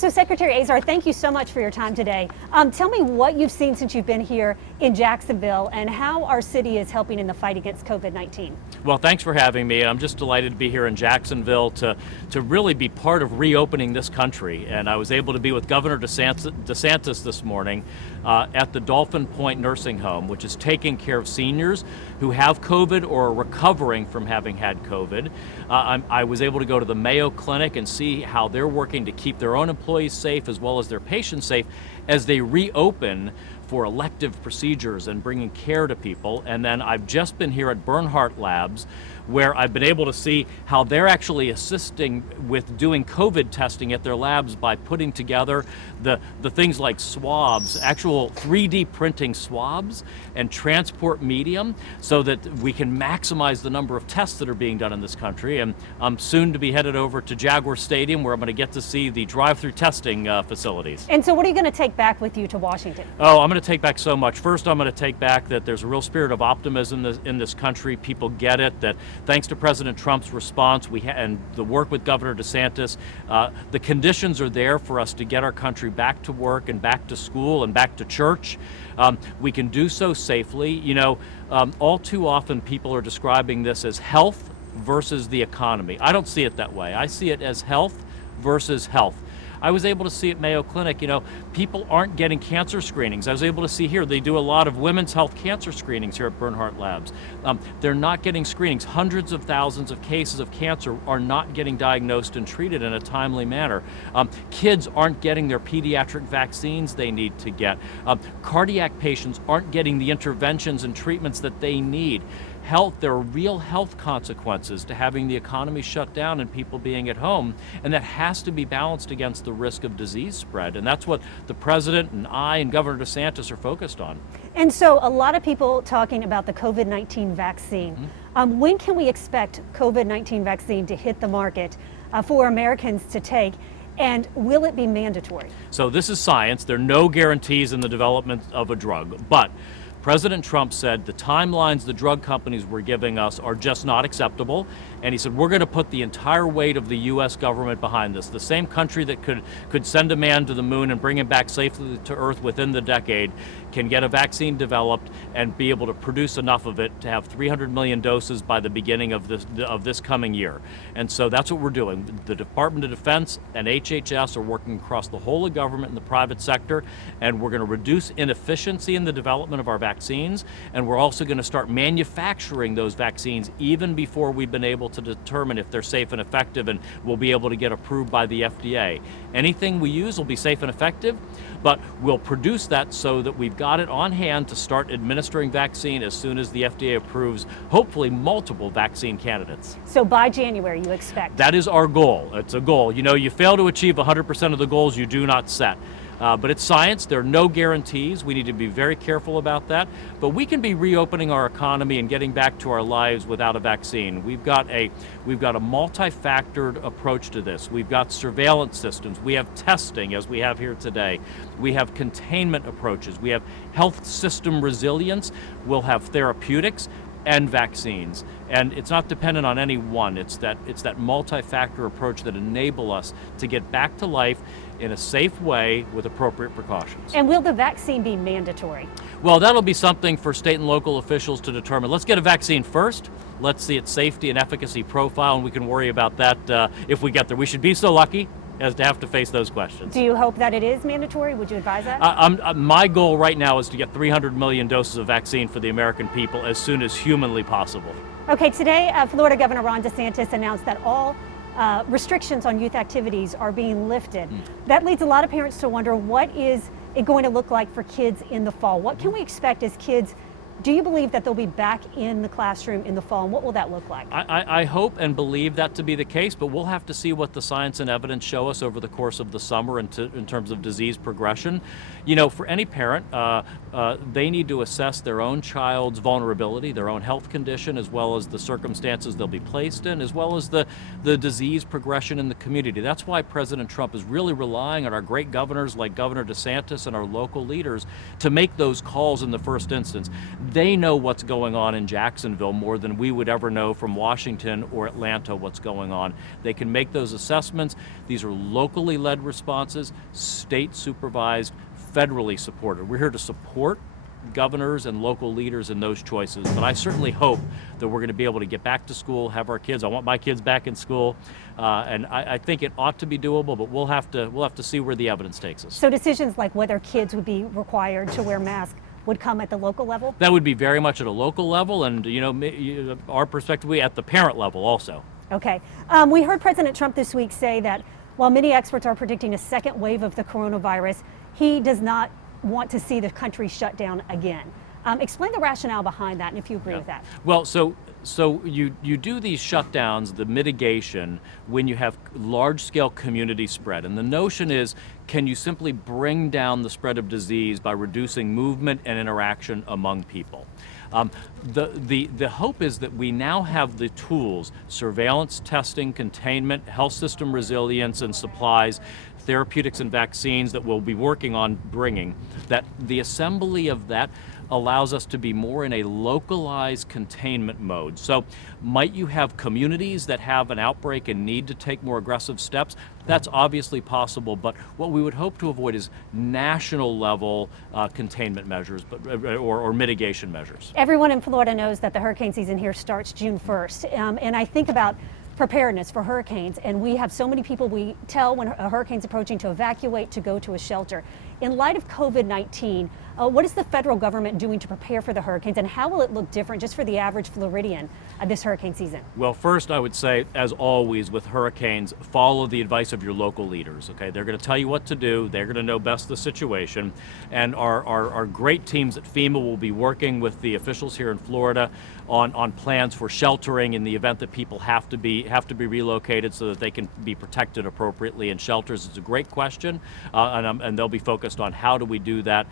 so Secretary Azar, thank you so much for your time today. Tell me what you've seen since you've been here in Jacksonville and how our city is helping in the fight against COVID-19. Well, thanks for having me. I'm just delighted to be here in Jacksonville to really be part of reopening this country. And I was able to be with Governor DeSantis this morning at the Dolphin Point Nursing Home, which is taking care of seniors who have COVID or are recovering from having had COVID. I was able to go to the Mayo Clinic and see how they're working to keep their own employees safe as well as their patients safe as they reopen for elective procedures and bringing care to people. And then I've just been here at Bernhardt Labs, where I've been able to see how they're actually assisting with doing COVID testing at their labs by putting together the things like swabs, actual 3D printing swabs and transport medium so that we can maximize the number of tests that are being done in this country. And I'm soon to be headed over to Jaguar Stadium, where I'm going to get to see the drive-through testing facilities. And so what are you going to take back with you to Washington? Oh, I'm going to take back so much. First, I'm going to take back that there's a real spirit of optimism in this country. People get it, that thanks to President Trump's response and the work with Governor DeSantis, the conditions are there for us to get our country back to work and back to school and back to church. We can do so safely. You know, all too often people are describing this as health versus the economy. I don't see it that way. I see it as health versus health. I was able to see at Mayo Clinic, you know, people aren't getting cancer screenings. I was able to see here, they do a lot of women's health cancer screenings here at Bernhardt Labs. They're not getting screenings. Hundreds of thousands of cases of cancer are not getting diagnosed and treated in a timely manner. Kids aren't getting their pediatric vaccines they need to get. Cardiac patients aren't getting the interventions and treatments that they need. There are real health consequences to having the economy shut down and people being at home, and that has to be balanced against the risk of disease spread. And that's what the president and I and Governor DeSantis are focused on. And so a lot of people talking about the COVID-19 vaccine. Mm-hmm. When can we expect COVID-19 vaccine to hit the market for Americans to take? And will it be mandatory? So this is science. There are no guarantees in the development of a drug, but President Trump said the timelines the drug companies were giving us are just not acceptable. And he said, we're going to put the entire weight of the U.S. government behind this. The same country that could send a man to the moon and bring him back safely to Earth within the decade can get a vaccine developed and be able to produce enough of it to have 300 million doses by the beginning of this coming year. And so that's what we're doing. The Department of Defense and HHS are working across the whole of government and the private sector, and we're going to reduce inefficiency in the development of our vaccines, and we're also going to start manufacturing those vaccines even before we've been able to determine if they're safe and effective and will be able to get approved by the FDA. Anything we use will be safe and effective, but we'll produce that so that we've got it on hand to start administering vaccine as soon as the FDA approves, hopefully multiple vaccine candidates. So by January, you expect? That is our goal. It's a goal. You know, you fail to achieve 100% of the goals you do not set. But it's science. There are no guarantees. We need to be very careful about that. But we can be reopening our economy and getting back to our lives without a vaccine. We've got a multi-factored approach to this. We've got surveillance systems. We have testing, as we have here today. We have containment approaches. We have health system resilience. We'll have therapeutics and vaccines. And it's not dependent on any one. It's that multi-factor approach that enable us to get back to life in a safe way with appropriate precautions. And will the vaccine be mandatory? Well, that'll be something for state and local officials to determine. Let's get a vaccine first. Let's see its safety and efficacy profile, and we can worry about that if we get there. We should be so lucky as to have to face those questions. Do you hope that it is mandatory? Would you advise that? My goal right now is to get 300 million doses of vaccine for the American people as soon as humanly possible. Okay, today Florida Governor Ron DeSantis announced that all restrictions on youth activities are being lifted. That leads a lot of parents to wonder, what is it going to look like for kids in the fall? What can we expect as kids? Do you believe that they'll be back in the classroom in the fall, and what will that look like? I hope and believe that to be the case, but we'll have to see what the science and evidence show us over the course of the summer in terms of disease progression. You know, for any parent, they need to assess their own child's vulnerability, their own health condition, as well as the circumstances they'll be placed in, as well as the disease progression in the community. That's why President Trump is really relying on our great governors like Governor DeSantis and our local leaders to make those calls in the first instance. They know what's going on in Jacksonville more than we would ever know from Washington or Atlanta what's going on. They can make those assessments. These are locally led responses, state supervised, federally supported. We're here to support governors and local leaders in those choices, but I certainly hope that we're going to be able to get back to school, have our kids. I want my kids back in school, and I think it ought to be doable, but we'll have to see where the evidence takes us. So decisions like whether kids would be required to wear masks would come at the local level? That would be very much at a local level, and our perspective, we at the parent level also. Okay. We heard President Trump this week say that while many experts are predicting a second wave of the coronavirus, he does not want to see the country shut down again. Explain the rationale behind that and if you agree with that. Well, so you do these shutdowns, the mitigation, when you have large-scale community spread. And the notion is, can you simply bring down the spread of disease by reducing movement and interaction among people? The hope is that we now have the tools, surveillance, testing, containment, health system resilience and supplies, therapeutics and vaccines that we'll be working on bringing, that the assembly of that allows us to be more in a localized containment mode. So might you have communities that have an outbreak and need to take more aggressive steps? That's obviously possible, but what we would hope to avoid is national level containment measures or mitigation measures. Everyone in Florida knows that the hurricane season here starts June 1st, and I think about preparedness for hurricanes, and we have so many people we tell when a hurricane's approaching to evacuate, to go to a shelter. In light of COVID-19, what is the federal government doing to prepare for the hurricanes, and how will it look different just for the average Floridian this hurricane season? Well, first I would say, as always with hurricanes, follow the advice of your local leaders, okay? They're going to tell you what to do. They're going to know best the situation. And our great teams at FEMA will be working with the officials here in Florida on plans for sheltering in the event that people have to be relocated so that they can be protected appropriately in shelters. It's a great question, and they'll be focused on how do we do that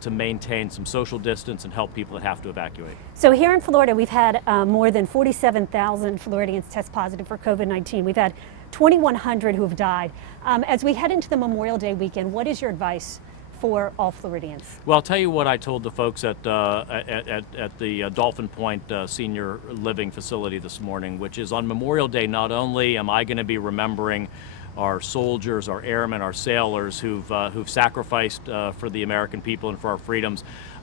to maintain some social distance and help people that have to evacuate. So here in Florida, we've had more than 47,000 Floridians test positive for COVID-19. We've had 2,100 who have died. As we head into the Memorial Day weekend, what is your advice for all Floridians? Well, I'll tell you what I told the folks at the Dolphin Point Senior Living Facility this morning, which is on Memorial Day, not only am I going to be remembering our soldiers, our airmen, our sailors who've sacrificed for the American people and for our freedoms.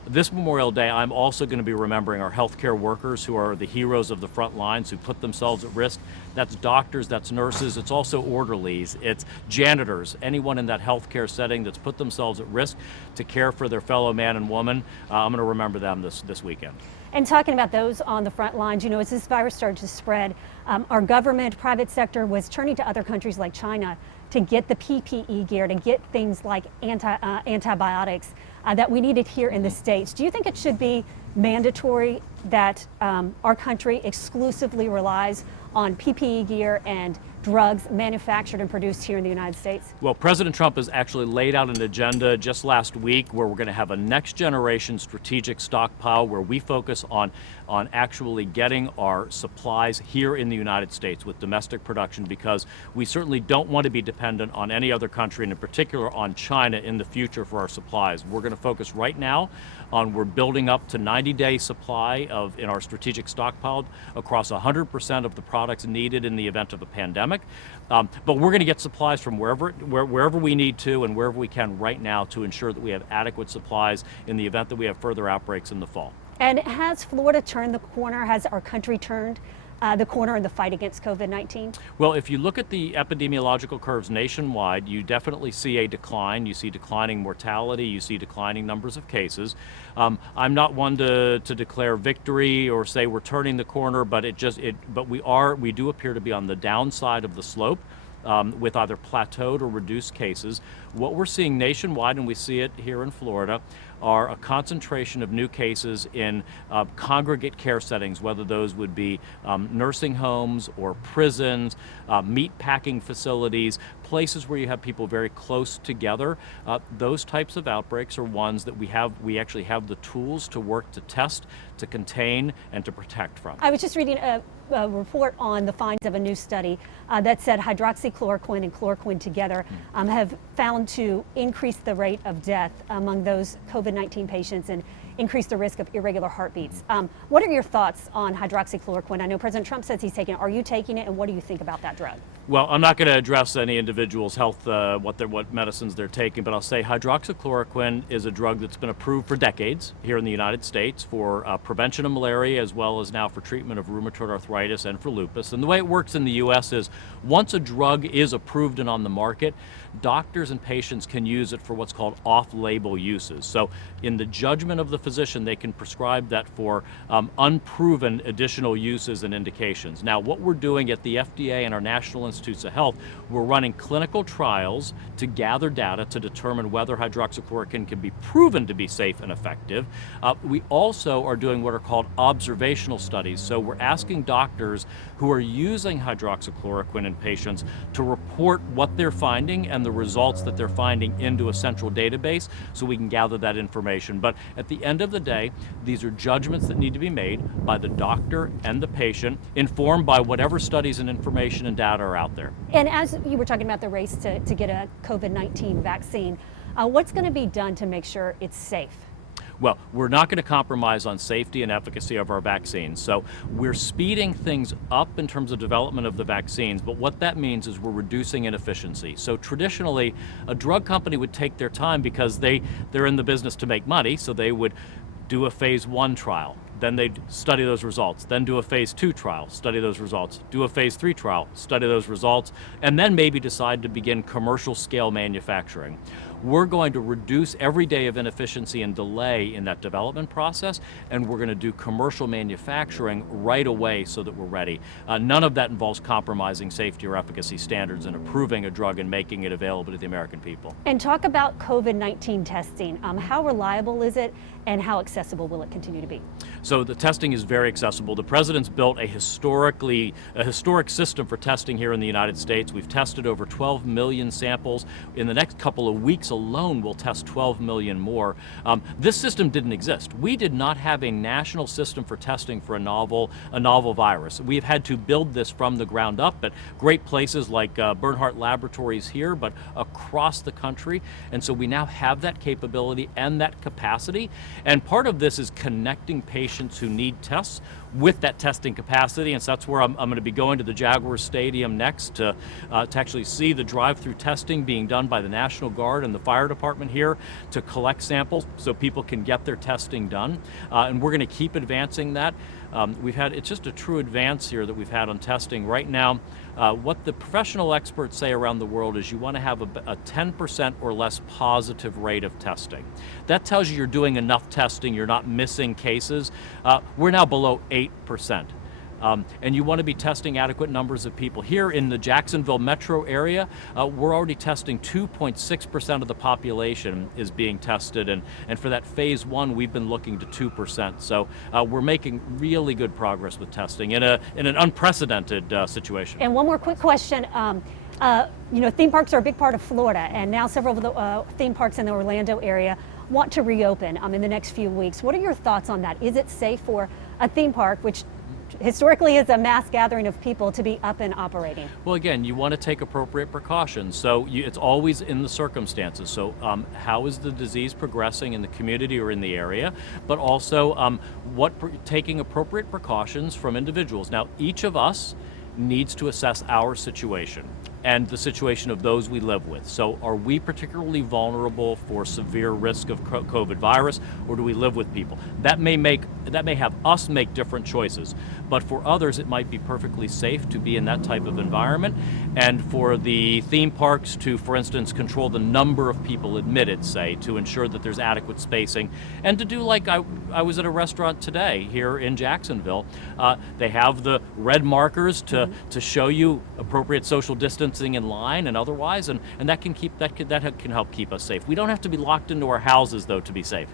This Memorial Day, I'm also going to be remembering our healthcare workers who are the heroes of the front lines, who put themselves at risk. That's doctors, that's nurses, it's also orderlies, it's janitors, anyone in that healthcare setting that's put themselves at risk to care for their fellow man and woman. I'm going to remember them this weekend. And talking about those on the front lines, you know, as this virus started to spread, our government, private sector was turning to other countries like China to get the PPE gear, to get things like antibiotics that we needed here in the States. Do you think it should be mandatory that our country exclusively relies on PPE gear and drugs manufactured and produced here in the United States? Well, President Trump has actually laid out an agenda just last week where we're going to have a next generation strategic stockpile where we focus on actually getting our supplies here in the United States with domestic production, because we certainly don't want to be dependent on any other country, and in particular on China in the future for our supplies. We're going to focus right now on we're building up to 90-day supply in our strategic stockpile across 100% of the products needed in the event of a pandemic. But we're going to get supplies from wherever we need to and wherever we can right now to ensure that we have adequate supplies in the event that we have further outbreaks in the fall. And has Florida turned the corner? Has our country turned the corner in the fight against COVID-19? Well, if you look at the epidemiological curves nationwide, you definitely see a decline. You see declining mortality. You see declining numbers of cases. I'm not one to declare victory or say we're turning the corner, but we do appear to be on the downside of the slope. With either plateaued or reduced cases. What we're seeing nationwide, and we see it here in Florida, are a concentration of new cases in congregate care settings, whether those would be nursing homes or prisons, meat packing facilities, places where you have people very close together. Those types of outbreaks are ones that we actually have the tools to work to test, to contain, and to protect from. I was just reading a report on the findings of a new study that said hydroxychloroquine and chloroquine together have found to increase the rate of death among those COVID COVID-19 patients and increase the risk of irregular heartbeats. What are your thoughts on hydroxychloroquine? I know President Trump says he's taking it. Are you taking it, and what do you think about that drug? Well, I'm not going to address any individual's health, what medicines they're taking, but I'll say hydroxychloroquine is a drug that's been approved for decades here in the United States for prevention of malaria, as well as now for treatment of rheumatoid arthritis and for lupus. And the way it works in the U.S. is once a drug is approved and on the market, doctors and patients can use it for what's called off-label uses. So in the judgment of the physician, they can prescribe that for unproven additional uses and indications. Now, what we're doing at the FDA and our National Institutes of Health, we're running clinical trials to gather data to determine whether hydroxychloroquine can be proven to be safe and effective. We also are doing what are called observational studies. So we're asking doctors who are using hydroxychloroquine in patients to report what they're finding and the results that they're finding into a central database so we can gather that information. But at the end of the day, these are judgments that need to be made by the doctor and the patient, informed by whatever studies and information and data are out there. And as you were talking about the race to get a COVID-19 vaccine, what's going to be done to make sure it's safe? Well, we're not going to compromise on safety and efficacy of our vaccines. So we're speeding things up in terms of development of the vaccines, but what that means is we're reducing inefficiency. So traditionally, a drug company would take their time because they're in the business to make money, so they would do a phase 1 trial. Then they'd study those results, then do a phase 2 trial, study those results, do a phase 3 trial, study those results, and then maybe decide to begin commercial scale manufacturing. We're going to reduce every day of inefficiency and delay in that development process, and we're going to do commercial manufacturing right away so that we're ready. None of that involves compromising safety or efficacy standards and approving a drug and making it available to the American people. And talk about COVID-19 testing. How reliable is it, and how accessible will it continue to be? So the testing is very accessible. The president's built a historic system for testing here in the United States. We've tested over 12 million samples. In the next couple of weeks alone, we'll test 12 million more. This system didn't exist. We did not have a national system for testing for a novel virus. We've had to build this from the ground up at great places like Bernhardt Laboratories here, but across the country. And so we now have that capability and that capacity. And part of this is connecting patients who need tests with that testing capacity, and so that's where I'm going to be going to the Jaguars Stadium next to actually see the drive-through testing being done by the National Guard and the fire department here to collect samples so people can get their testing done. And we're going to keep advancing that. It's just a true advance here that we've had on testing. Right now, what the professional experts say around the world is you want to have a 10% or less positive rate of testing. That tells you you're doing enough testing, you're not missing cases. We're now below 8%. And you want to be testing adequate numbers of people. Here in the Jacksonville metro area, we're already testing 2.6% of the population is being tested, and for that phase 1, we've been looking to 2%. So we're making really good progress with testing in an unprecedented situation. And one more quick question. Theme parks are a big part of Florida, and now several of the theme parks in the Orlando area want to reopen in the next few weeks. What are your thoughts on that? Is it safe for a theme park, which historically is a mass gathering of people, to be up and operating? Well, again, you want to take appropriate precautions. So it's always in the circumstances. So how is the disease progressing in the community or in the area? But also taking appropriate precautions from individuals. Now, each of us needs to assess our situation and the situation of those we live with. So are we particularly vulnerable for severe risk of COVID virus, or do we live with people? That may have us make different choices, but for others it might be perfectly safe to be in that type of environment, and for the theme parks to, for instance, control the number of people admitted, say, to ensure that there's adequate spacing, and to do like I was at a restaurant today here in Jacksonville. They have the red markers to show you appropriate social distancing in line and otherwise, and that can help keep us safe. We don't have to be locked into our houses, though, to be safe.